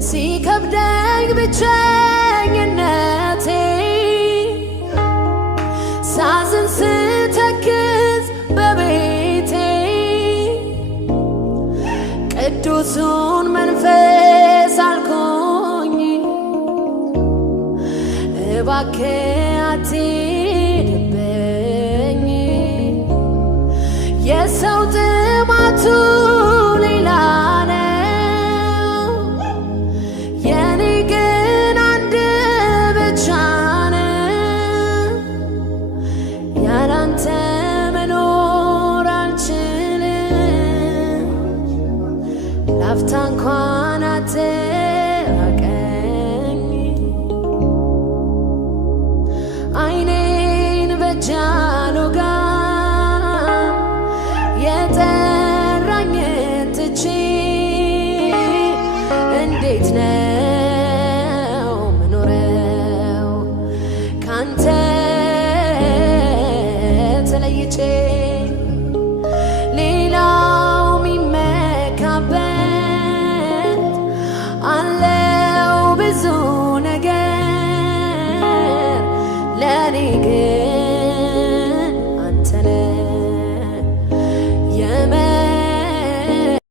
ሲከብደኝ ብቸኝነቴ ሳዝን ስተክዝ በቤቴ ቅዱሱን መንፈስ አልኩኝ እባክህ አትሂድብኝ የሰው ጥማቱ ሌላ ነው የኔ ግን አንድ ብቻ ነው ያላንተ መኖር አልችልም ላፍታ እንኳን አትራቀኝ አይኔን በእጅ አልወጋም የጠራኝን ትቼ እንዴት ነው ምኖረው ካንተ ተለይቼ ሌላው ሚመካበት አለው ብዙ ነገር ለኔ ግን